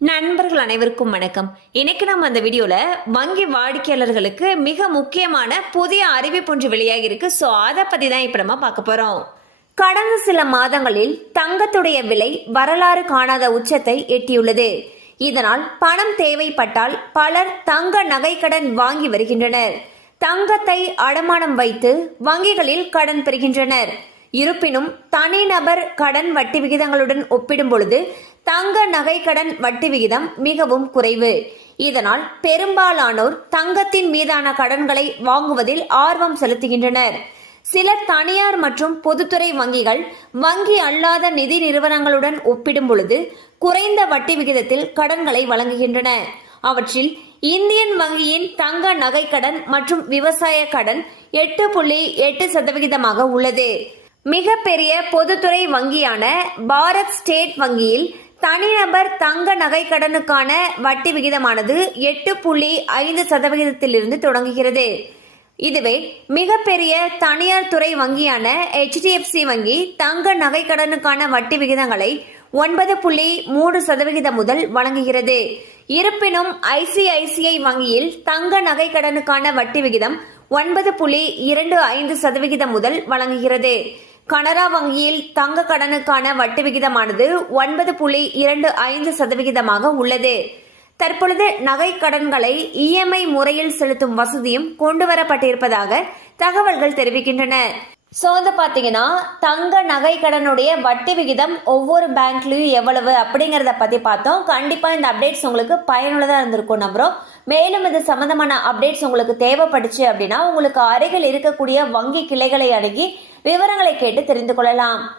நண்பர்கள் அனைவருக்கும் வணக்கம். இன்னைக்கு நம்ம அந்த வீடியோல வங்கி வாடிக்கையாளர்களுக்கு மிக முக்கியமான புதிய அறிவிப்பு ஒன்று வெளியாகி இருக்கு. ஸோ அதை பத்தி தான் இப்ப நம்ம பார்க்க போறோம். கடந்த சில மாதங்களில் தங்கத்துடைய விலை வரலாறு காணாத உச்சத்தை எட்டியுள்ளது. இதனால் பணம் தேவைப்பட்டால் பலர் தங்க நகைக்கடன் வாங்கி வருகின்றனர். தங்கத்தை அடமானம் வைத்து வங்கிகளில் கடன் பெறுகின்றனர். இருப்பினும் தனிநபர் கடன் வட்டி விகிதங்களுடன் ஒப்பிடும் பொழுது தங்க நகை கடன் வட்டி விகிதம் மிகவும் குறைவு. இதனால் பெரும்பாலானோர் தங்கத்தின் மீதான கடன்களை வாங்குவதில் ஆர்வம் செலுத்துகின்றனர். சில தனியார் மற்றும் பொதுத்துறை வங்கிகள் வங்கி அல்லாத நிதி நிறுவனங்களுடன் ஒப்பிடும் பொழுது குறைந்த வட்டி விகிதத்தில் கடன்களை வழங்குகின்றன. அவற்றில் இந்தியன் வங்கியின் தங்க நகை கடன் மற்றும் விவசாய கடன் 8.8% உள்ளது. மிகப்பெரிய பொதுத்துறை வங்கியான பாரத் ஸ்டேட் வங்கியில் தனிநபர் தங்க நகை கடனுக்கான வட்டி விகிதமானது 8.5% தொடங்குகிறது. இதுவே மிகப்பெரிய தனியார் துறை வங்கியான HDFC வங்கி தங்க நகை கடனுக்கான வட்டி விகிதங்களை 9.3% முதல் வழங்குகிறது. இருப்பினும் ICICI வங்கியில் தங்க நகை கடனுக்கான வட்டி விகிதம் 9.25% முதல் வழங்குகிறது. கனரா வங்கியில் தங்க கடனுக்கான வட்டி விகிதமானது 9.25% உள்ளது. தற்பொழுது நகை கடன்களை EMI முறையில் செலுத்தும் வசதியும் கொண்டுவரப்பட்டிருப்பதாக தகவல்கள் தெரிவிக்கின்றன. ஸோ வந்து பார்த்தீங்கன்னா தங்க நகை கடனுடைய வட்டி விகிதம் ஒவ்வொரு பேங்க்லையும் எவ்வளவு அப்படிங்கிறத பற்றி பார்த்தோம். கண்டிப்பாக இந்த அப்டேட்ஸ் உங்களுக்கு பயனுள்ளதாக இருந்திருக்கும் நம்புறோம். மேலும் இது சம்பந்தமான அப்டேட்ஸ் உங்களுக்கு தேவைப்பட்டுச்சு அப்படின்னா உங்களுக்கு அருகில் இருக்கக்கூடிய வங்கி கிளைகளை அணுகி விவரங்களை கேட்டு தெரிந்து கொள்ளலாம்.